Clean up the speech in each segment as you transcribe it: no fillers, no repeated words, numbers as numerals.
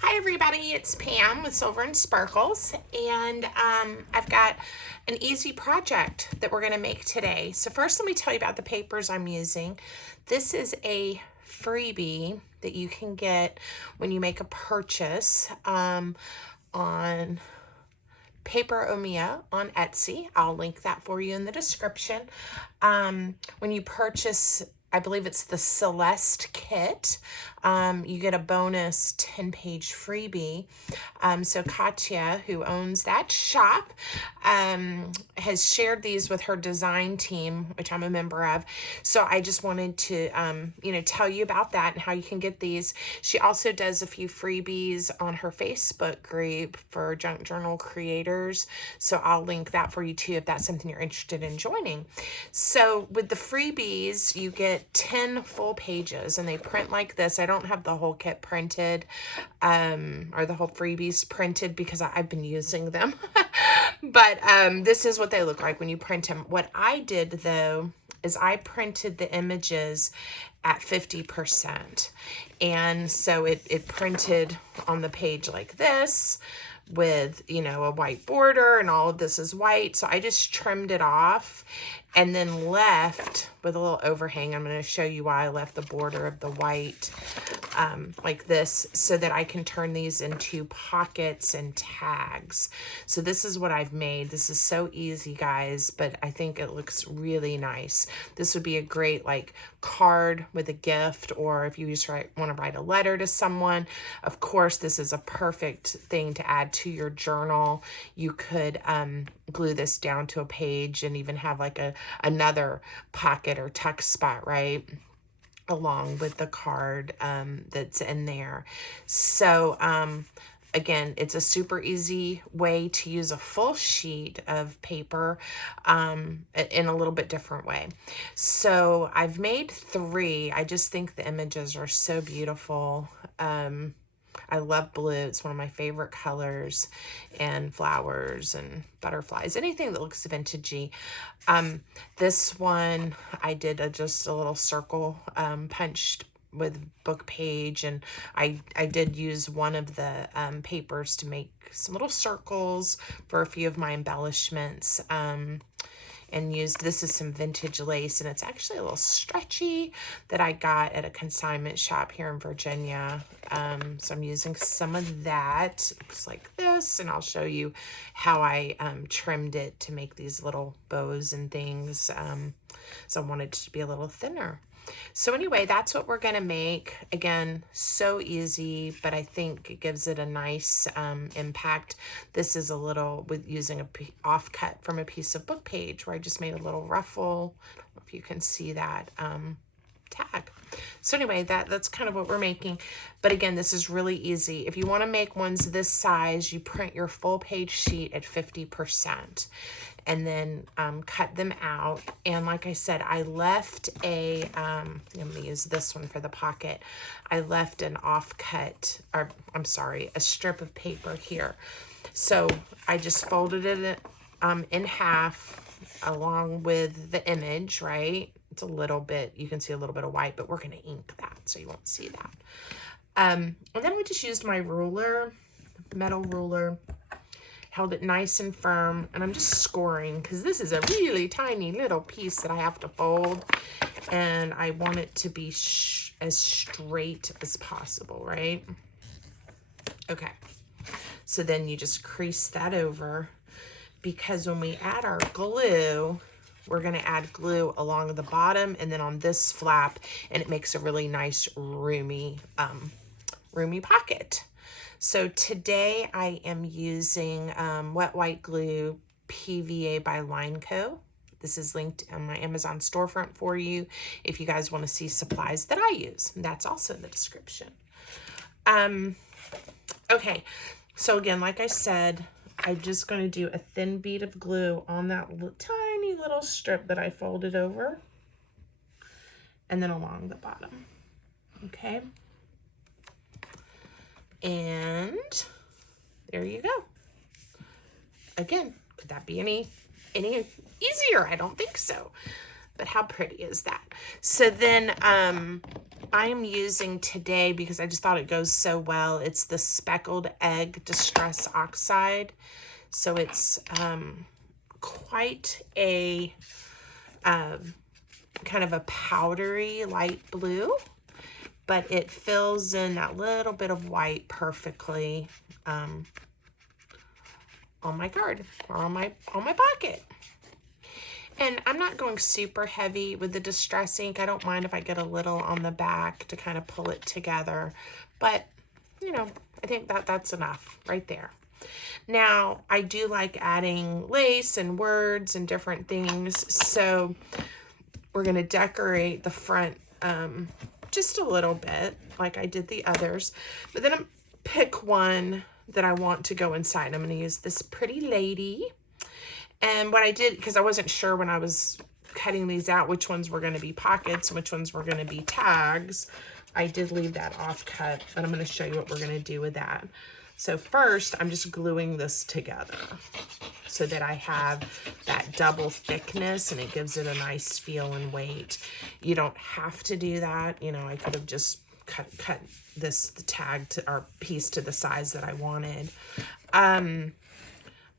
Hi everybody, it's Pam with Silver and Sparkles, and I've got an easy project that we're going to make today. So first let me tell you about the papers I'm using. This is a freebie that you can get when you make a purchase on Paper Omiya on Etsy. I'll link that for you in the description. When you purchase, I believe it's the Celeste Kit, you get a bonus 10-page freebie. So Khyati, who owns that shop, has shared these with her design team, which I'm a member of. So I just wanted to, tell you about that and how you can get these. She also does a few freebies on her Facebook group for junk journal creators. So I'll link that for you too if that's something you're interested in joining. So with the freebies, you get 10 full pages and they print like this. I don't have the whole kit printed or the whole freebies printed because I've been using them. But this is what they look like when you print them. What I did though is I printed the images at 50%. And so it printed on the page like this with, a white border, and all of this is white. So I just trimmed it off and then left with a little overhang. I'm going to show you why I left the border of the white like this so that I can turn these into pockets and tags. So this is what I've made. This is so easy, guys, but I think it looks really nice. This would be a great card with a gift, or if you just want to write a letter to someone. Of course, this is a perfect thing to add to your journal. You could glue this down to a page and even have another pocket or tuck spot, right, along with the card that's in there. So again, it's a super easy way to use a full sheet of paper in a little bit different way. So I've made 3. I just think the images are so beautiful. I love blue. It's one of my favorite colors, and flowers and butterflies, anything that looks vintagey. This one I did just a little circle punched with book page, and I did use one of the papers to make some little circles for a few of my embellishments. And used, this is some vintage lace, and it's actually a little stretchy that I got at a consignment shop here in Virginia. So I'm using some of that. It looks like this, and I'll show you how I trimmed it to make these little bows and things. So I wanted it to be a little thinner. So anyway, that's what we're going to make. Again, so easy, but I think it gives it a nice impact. This is a little with using a offcut from a piece of book page where I just made a little ruffle. I don't know if you can see that tag. So anyway, that's kind of what we're making. But again, this is really easy. If you want to make ones this size, you print your full page sheet at 50%. And then cut them out. And like I said, I left I'm going to use this one for the pocket. I left an offcut, or I'm sorry, a strip of paper here. So I just folded it in half along with the image, right? It's a little bit, you can see a little bit of white, but we're going to ink that, so you won't see that. And then we just used my ruler, metal ruler, held it nice and firm, and I'm just scoring because this is a really tiny little piece that I have to fold, and I want it to be as straight as possible, right? Okay, so then you just crease that over, because when we add our glue, we're going to add glue along the bottom and then on this flap, and it makes a really nice roomy pocket. So today I am using wet white glue PVA by Line Co. This is linked on my Amazon storefront for you if you guys want to see supplies that I use. That's also in the description. Okay, so again, like I said, I'm just going to do a thin bead of glue on that tiny little strip that I folded over, and then along the bottom. Okay. And there you go. Again, could that be any easier? I don't think so. But how pretty is that? So then I am using today, because I just thought it goes so well, it's the Speckled Egg Distress Oxide. So it's quite a kind of a powdery light blue, but it fills in that little bit of white perfectly on my card or on my pocket. And I'm not going super heavy with the Distress ink. I don't mind if I get a little on the back to kind of pull it together. But, you know, I think that's enough right there. Now, I do like adding lace and words and different things. So we're going to decorate the front just a little bit like I did the others. But then I'm pick one that I want to go inside. I'm going to use this Pretty Lady. And what I did, because I wasn't sure when I was cutting these out which ones were going to be pockets and which ones were going to be tags, I did leave that off cut, but I'm going to show you what we're going to do with that. So first, I'm just gluing this together so that I have that double thickness and it gives it a nice feel and weight. You don't have to do that. You know, I could have just cut the tag to, or piece to the size that I wanted.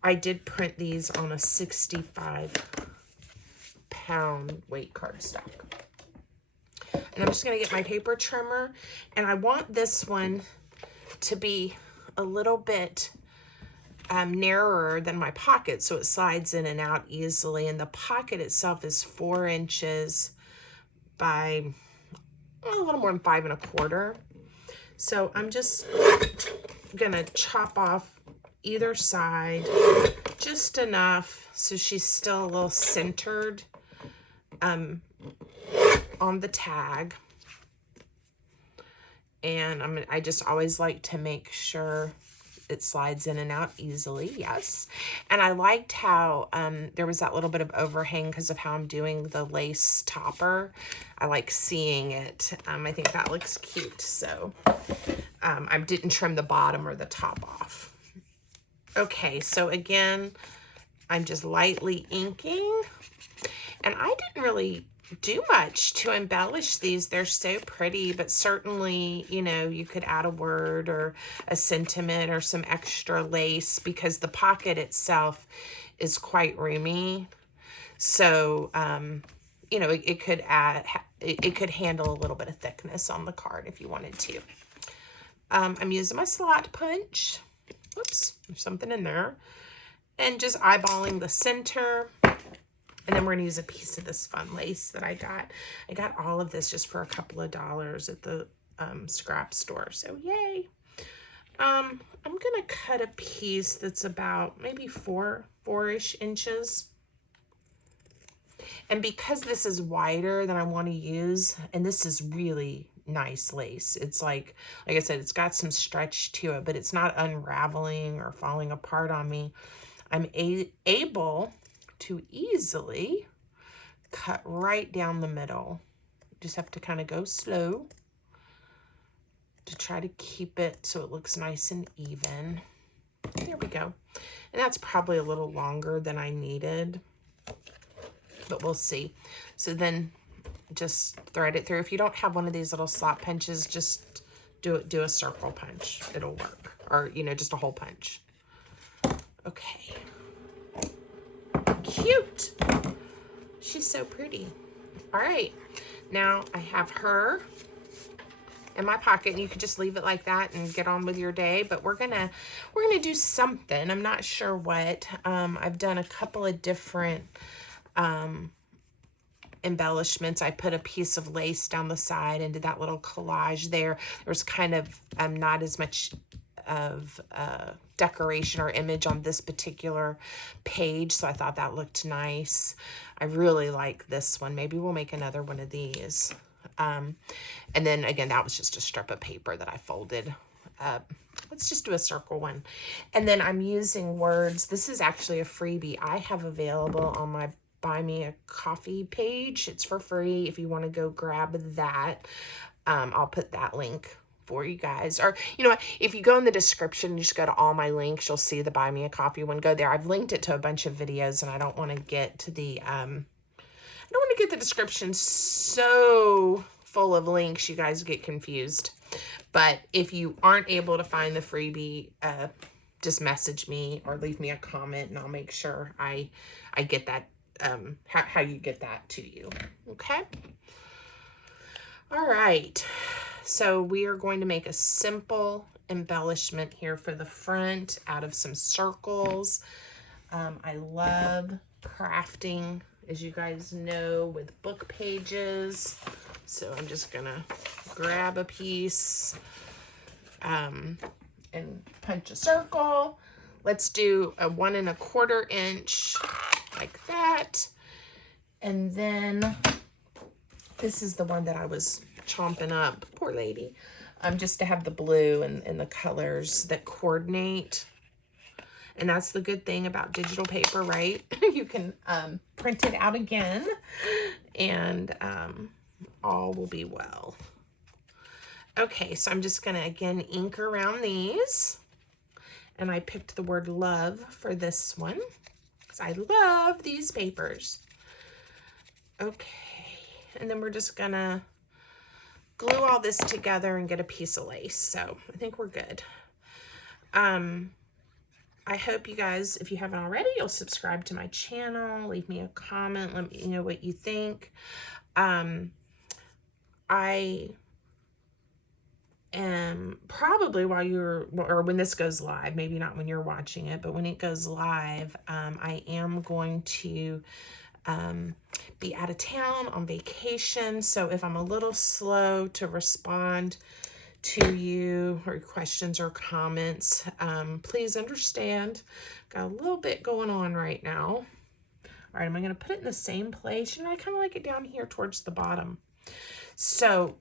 I did print these on a 65-pound weight cardstock. And I'm just going to get my paper trimmer, and I want this one to be a little bit narrower than my pocket, so it slides in and out easily. And the pocket itself is 4 inches by a little more than 5 1/4. So I'm just going to chop off either side just enough so she's still a little centered on the tag. And I just always like to make sure it slides in and out easily. Yes. And I liked how there was that little bit of overhang because of how I'm doing the lace topper. I like seeing it. I think that looks cute. So I didn't trim the bottom or the top off. Okay, so again, I'm just lightly inking, and I didn't really do much to embellish these. They're so pretty, but certainly, you know, you could add a word or a sentiment or some extra lace because the pocket itself is quite roomy. So, you know, it could handle a little bit of thickness on the card if you wanted to. I'm using my slot punch. Whoops, there's something in there. And just eyeballing the center. And then we're going to use a piece of this fun lace that I got. I got all of this just for a couple of dollars at the scrap store. So yay. I'm going to cut a piece that's about maybe four-ish inches. And because this is wider than I want to use, and this is really nice lace. It's like I said, it's got some stretch to it, but it's not unraveling or falling apart on me. I'm able to easily cut right down the middle. Just have to kind of go slow to try to keep it so it looks nice and even. There we go. And that's probably a little longer than I needed, but we'll see. So then just thread it through. If you don't have one of these little slot punches, just do a circle punch. It'll work. Or, you know, just a hole punch. Okay. Cute. She's so pretty. All right. Now I have her in my pocket, and you could just leave it like that and get on with your day. But we're gonna do something. I'm not sure what. I've done a couple of different embellishments. I put a piece of lace down the side and did that little collage there. There's kind of not as much of decoration or image on this particular page, so I thought that looked nice. I really like this one. Maybe we'll make another one of these. And then again, that was just a strip of paper that I folded. Let's just do a circle one. And then I'm using words. This is actually a freebie I have available on my Buy Me a Coffee page. It's for free if you want to go grab that. I'll put that link for you guys. Or, you know what, if you go in the description, you just go to all my links, you'll see the Buy Me a Coffee one. Go there. I've linked it to a bunch of videos, and I don't want to get to the, I don't want to get the description so full of links, you guys get confused. But if you aren't able to find the freebie, just message me or leave me a comment, and I'll make sure I get that, how you get that to you. Okay? All right. So we are going to make a simple embellishment here for the front out of some circles. I love crafting, as you guys know, with book pages. So I'm just gonna grab a piece and punch a circle. Let's do a 1 1/4 inch like that. And then this is the one that I was chomping up, poor lady, just to have the blue and the colors that coordinate. And that's the good thing about digital paper, right? You can print it out again, and all will be well. Okay, so I'm just gonna, again, ink around these. And I picked the word love for this one, because I love these papers. Okay, and then we're just gonna glue all this together and get a piece of lace. So I think we're good. I hope you guys, if you haven't already, you'll subscribe to my channel, leave me a comment, let me know what you think. I am probably, while you're, or when this goes live, maybe not when you're watching it, but when it goes live, I am going to be out of town on vacation. So if I'm a little slow to respond to you or questions or comments, please understand. Got a little bit going on right now. All right, am I going to put it in the same place? You know, I kind of like it down here towards the bottom. So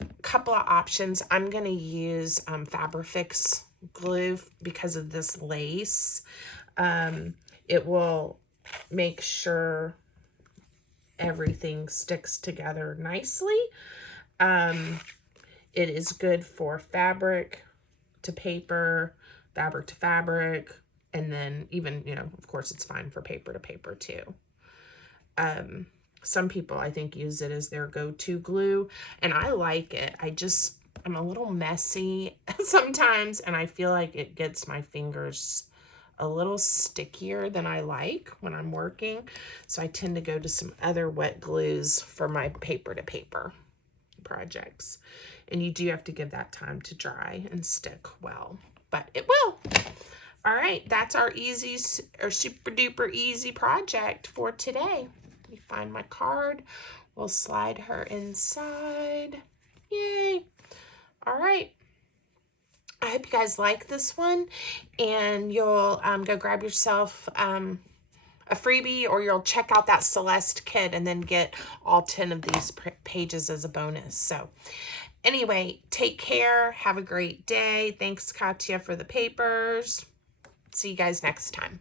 a couple of options. I'm going to use Fabrifix glue because of this lace. It will make sure everything sticks together nicely. It is good for fabric to paper, fabric to fabric, and then even, you know, of course, it's fine for paper to paper too. Some people, I think, use it as their go-to glue, and I like it. I'm a little messy sometimes, and I feel like it gets my fingers a little stickier than I like when I'm working. So I tend to go to some other wet glues for my paper to paper projects. And you do have to give that time to dry and stick well, but it will. All right, that's our easy or super duper easy project for today. Let me find my card. We'll slide her inside. Yay. All right. I hope you guys like this one, and you'll go grab yourself a freebie, or you'll check out that Celeste kit and then get all 10 of these pages as a bonus. So anyway, take care. Have a great day. Thanks, Khyati, for the papers. See you guys next time.